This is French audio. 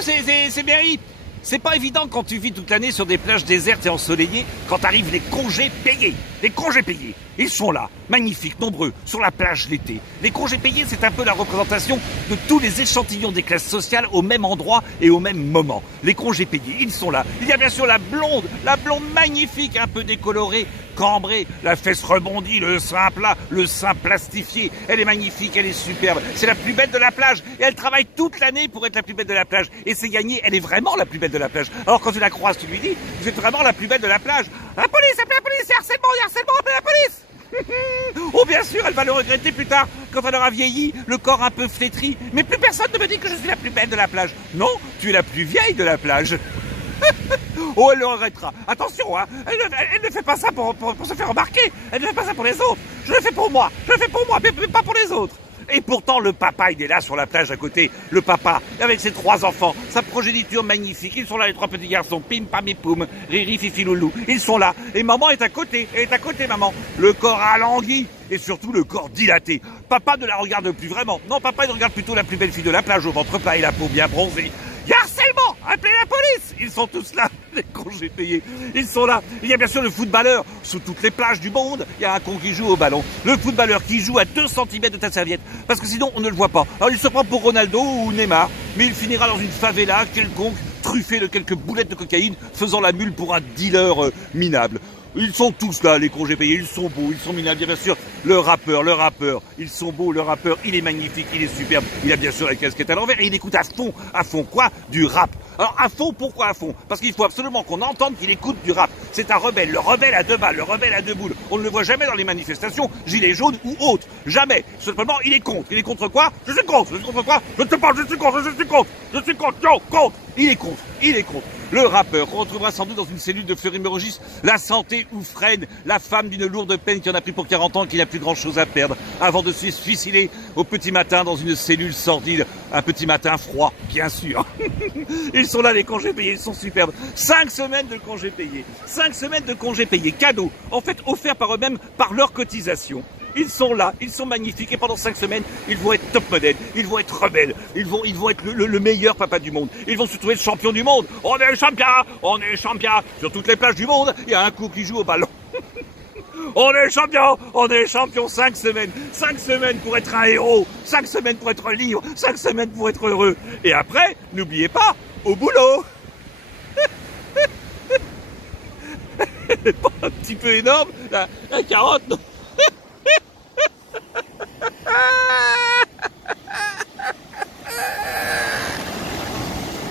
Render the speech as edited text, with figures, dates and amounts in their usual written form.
c'est bien. C'est pas évident quand tu vis toute l'année sur des plages désertes et ensoleillées, quand arrivent les congés payés. Les congés payés, ils sont là, magnifiques, nombreux, sur la plage l'été. Les congés payés, c'est un peu la représentation de tous les échantillons des classes sociales au même endroit et au même moment. Les congés payés, ils sont là. Il y a bien sûr la blonde magnifique, un peu décolorée, cambrée, la fesse rebondie, le sein plat, le sein plastifié. Elle est magnifique, elle est superbe. C'est la plus belle de la plage. Et elle travaille toute l'année pour être la plus belle de la plage. Et c'est gagné, elle est vraiment la plus belle de la plage. Alors quand tu la croises, tu lui dis, vous êtes vraiment la plus belle de la plage. La police, appelez la police, il y a harcèlement, appelez la police. Oh bien sûr, elle va le regretter plus tard, quand elle aura vieilli, le corps un peu flétri. Mais plus personne ne me dit que je suis la plus belle de la plage. Non, tu es la plus vieille de la plage. Oh, elle le regrettera. Attention, hein, elle ne fait pas ça pour se faire remarquer. Elle ne fait pas ça pour les autres. Je le fais pour moi. Mais pas pour les autres. Et pourtant, le papa, il est là sur la plage à côté. Le papa, avec ses 3 enfants, sa progéniture magnifique. Ils sont là, les 3 petits garçons. Pim, pam et poum. Riri, fifi, loulou. Ils sont là. Et maman est à côté. Elle est à côté, maman. Le corps alangui. Et surtout, le corps dilaté. Papa ne la regarde plus vraiment. Non, papa, il regarde plutôt la plus belle fille de la plage au ventre plat et la peau bien bronzée. Il y a harcèlement! Appelez la police! Ils sont tous là, les congés payés. Ils sont là. Il y a bien sûr le footballeur. Sous toutes les plages du monde, il y a un con qui joue au ballon. Le footballeur qui joue à 2 cm de ta serviette. Parce que sinon, on ne le voit pas. Alors il se prend pour Ronaldo ou Neymar. Mais il finira dans une favela quelconque, truffé de quelques boulettes de cocaïne, faisant la mule pour un dealer minable. Ils sont tous là, les congés payés, ils sont beaux, ils sont minables, bien sûr. Le rappeur, ils sont beaux, le rappeur, il est magnifique, il est superbe. Il a bien sûr la casquette à l'envers et il écoute à fond quoi? Du rap. Alors à fond, pourquoi à fond? Parce qu'il faut absolument qu'on entende qu'il écoute du rap. C'est un rebelle, le rebelle à 2 balles, le rebelle à 2 boules. On ne le voit jamais dans les manifestations, gilets jaunes ou autres. Jamais. Simplement, il est contre. Il est contre quoi? Je suis contre. Je suis contre quoi? Je ne sais pas, je suis contre. Yo, contre. Il est contre. Le rappeur qu'on retrouvera sans doute dans une cellule de Fleury-Mérogis, la santé ou freine, la femme d'une lourde peine qui en a pris pour 40 ans et qui n'a plus grand chose à perdre, avant de se suicider au petit matin dans une cellule sordide, un petit matin froid, bien sûr. Ils sont là les congés payés, ils sont superbes. 5 semaines de congés payés, 5 semaines de congés payés, cadeaux, en fait offerts par eux-mêmes par leur cotisation. Ils sont là, ils sont magnifiques et pendant 5 semaines, ils vont être top modèles, ils vont être rebelles, ils vont être le meilleur papa du monde. Ils vont se trouver le champion du monde. On est champion. Sur toutes les plages du monde, il y a un coup qui joue au ballon. On est champion 5 semaines. 5 semaines pour être un héros, 5 semaines pour être libre, 5 semaines pour être heureux. Et après, n'oubliez pas, au boulot. Pas un petit peu énorme, la carotte, non?